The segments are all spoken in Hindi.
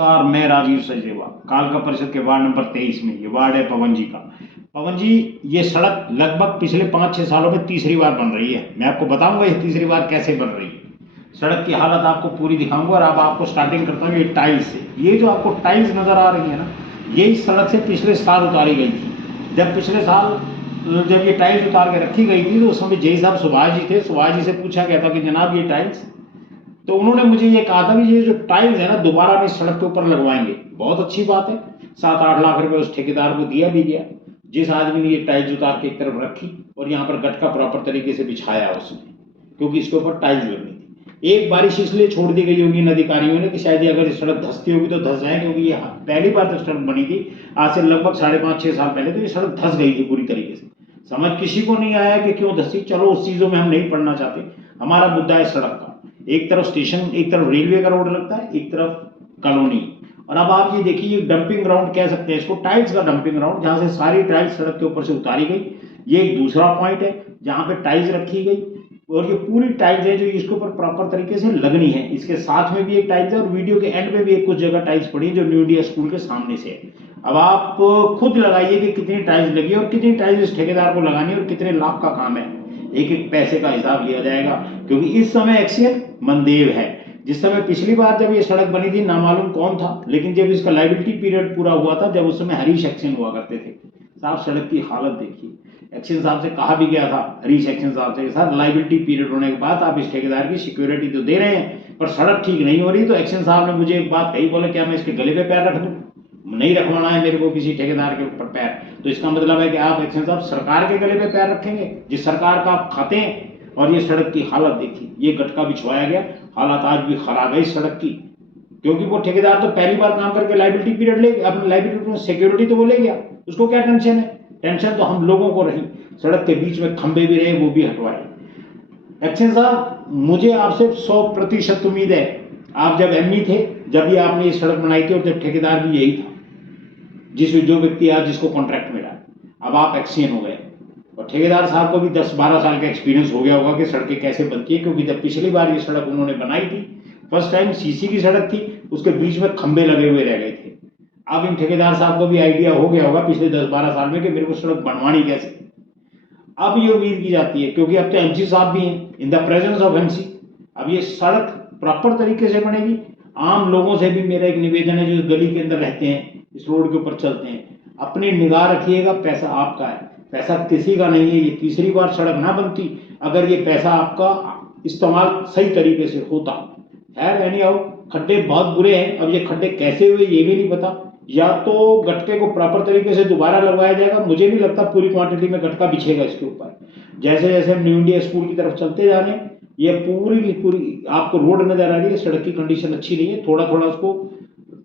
नमस्कार, मैं राजीव सचदेवा, कालका परिषद के वार्ड नंबर 23 में। ये वार्ड है पवन जी का। पवन जी, ये सड़क लगभग पिछले 5-6 सालों में तीसरी बार बन रही है। मैं आपको बताऊंगा ये तीसरी बार कैसे बन रही है। सड़क की हालत आपको पूरी दिखाऊंगा और अब आपको स्टार्टिंग करता हूँ ये टाइल्स से। ये जो आपको टाइल्स नजर आ रही है ना, ये इस सड़क से पिछले साल उतारी गई थी। जब पिछले साल जब ये टाइल्स उतार के रखी गई थी तो उस समय जय साहब सुभाष जी थे। सुभाष जी से पूछा गया था कि जनाब ये टाइल्स, तो उन्होंने मुझे ये कहा था कि ये जो टाइल्स है ना दोबारा हम इस सड़क के ऊपर लगवाएंगे। बहुत अच्छी बात है। 7-8 लाख रुपए उस ठेकेदार को दिया भी गया जिस आदमी ने ये टाइल्स उतार के एक तरफ रखी और यहाँ पर गटका प्रॉपर तरीके से बिछाया उसने, क्योंकि इसके ऊपर टाइल्स लगनी थी। एक बारिश इसलिए छोड़ दी गई होगी इन अधिकारियों ने कि शायद अगर ये सड़क धंसती होगी तो धंस जाए, क्योंकि ये पहली बार जब सड़क बनी थी आज से लगभग 5.5-6 साल पहले, तो ये सड़क धंस गई थी पूरी तरीके से। समझ किसी को नहीं आया कि क्यों धंसी। चलो उस चीजों में हम नहीं पढ़ना चाहते, हमारा मुद्दा है सड़क का। एक तरफ स्टेशन, एक तरफ रेलवे का रोड लगता है, एक तरफ कॉलोनी। और अब आप ये देखिए, डंपिंग ग्राउंड कह सकते हैं इसको, टाइल्स का डंपिंग ग्राउंड, जहां से सारी टाइल्स सड़क के ऊपर से उतारी गई। ये एक दूसरा पॉइंट है जहां पे टाइल्स रखी गई और ये पूरी टाइल्स है जो इसके ऊपर प्रॉपर तरीके से लगनी है। इसके साथ में भी एक टाइल्स है और वीडियो के एंड में भी एक कुछ जगह टाइल्स पड़ी है जो न्यू इंडिया स्कूल के सामने से है। अब आप खुद लगाइए कि कितनी टाइल्स लगी और कितनी टाइल्स इस ठेकेदार को लगानी है और कितने लाख का काम है। एक एक पैसे का हिसाब लिया जाएगा, क्योंकि इस समय एक्सियन मनदेव है। जिस समय पिछली बार जब ये सड़क बनी थी नामालूम कौन था, लेकिन जब इसका लाइबिलिटी पीरियड पूरा हुआ था, जब उस समय हरीश एक्शन हुआ करते थे। साहब सड़क की हालत देखिए। एक्शन साहब से कहा भी गया था, हरीश एक्शन साहब से, सर लाइबिलिटी पीरियड होने के बाद आप इस ठेकेदार की सिक्योरिटी तो दे रहे हैं पर सड़क ठीक नहीं हो रही। तो एक्शन साहब ने मुझे एक बात कही, बोले क्या मैं इसके गले पे पैर रख दूं? नहीं रखवाना है मेरे को किसी ठेकेदार के ऊपर पैर। तो इसका मतलब है कि आप एक्शन साहब सरकार के गले पे पैर रखेंगे जिस सरकार का आप खाते हैं। और ये सड़क की हालत देखिए, ये गटका बिछवाया गया, हालत आज भी खराब है इस सड़क की, क्योंकि वो ठेकेदार तो पहली बार काम करके लाइबिलिटी पीरियड ले गया, अपनी लाइबिलिटी में सिक्योरिटी तो वो ले गया, उसको क्या टेंशन है? टेंशन तो हम लोगों को रही। सड़क के बीच में खंभे भी रहे, वो भी हटवाए। एक्शन साहब, मुझे आपसे 100% उम्मीद है। आप जब एमई थे, जब भी आपने ये सड़क बनाई थी और जब ठेकेदार भी यही था, जो व्यक्ति आज जिसको कॉन्ट्रैक्ट मिला, अब आप एक्सीएन हो गए और ठेकेदार साहब को भी 10-12 साल का एक्सपीरियंस हो गया होगा कि सड़कें कैसे बनती है। क्योंकि जब पिछली बार ये सड़क उन्होंने बनाई थी, फर्स्ट टाइम सीसी की सड़क थी, उसके बीच में खंबे लगे हुए रह गए थे। अब इन ठेकेदार साहब को भी आइडिया हो गया होगा पिछले 10-12 साल में कि मेरे को सड़क बनवानी कैसे। अब ये उम्मीद की जाती है, क्योंकि अब तो एमसी साहब भी हैं, in the presence of MC, अब ये सड़क प्रॉपर तरीके से बनेगी। आम लोगों से भी मेरा एक निवेदन है जो गली के अंदर रहते हैं, इस रोड के ऊपर चलते हैं, अपनी निगाह रखिएगा। पैसा आपका है, पैसा किसी का नहीं है। ये तीसरी बार सड़क ना बनती अगर ये पैसा आपका इस्तेमाल सही तरीके से होता। खैर एनी हाउ, खड्डे बहुत बुरे हैं। अब ये खड्डे कैसे हुए ये भी नहीं पता। या तो गटके को प्रॉपर तरीके से दोबारा लगवाया जाएगा, मुझे नहीं लगता पूरी क्वांटिटी में गटका बिछेगा इसके ऊपर। जैसे जैसे हम न्यू इंडिया स्कूल की तरफ चलते जा रहे हैं, ये पूरी की पूरी आपको रोड नजर आ रही है, सड़क की कंडीशन अच्छी नहीं है। थोड़ा थोड़ा उसको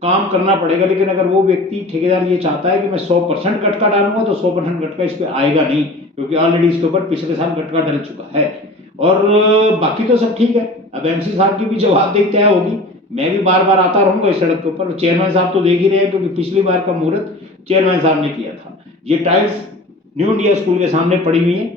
काम करना पड़ेगा। लेकिन अगर वो व्यक्ति ठेकेदार ये चाहता है कि मैं 100% गटका डालूंगा तो 100% गटका इस पर आएगा नहीं, क्योंकि ऑलरेडी इसके ऊपर पिछले साल गटका डल चुका है। और बाकी तो सब ठीक है। अब एमसी साहब की भी जवाबदेही तय होगी। मैं भी बार बार आता रहूंगा इस सड़क के ऊपर। चेयरमैन साहब तो देख ही रहे हैं, क्योंकि पिछली बार का मुहूर्त चेयरमैन साहब ने किया था। ये टाइल्स न्यू इंडिया स्कूल के सामने पड़ी हुई है।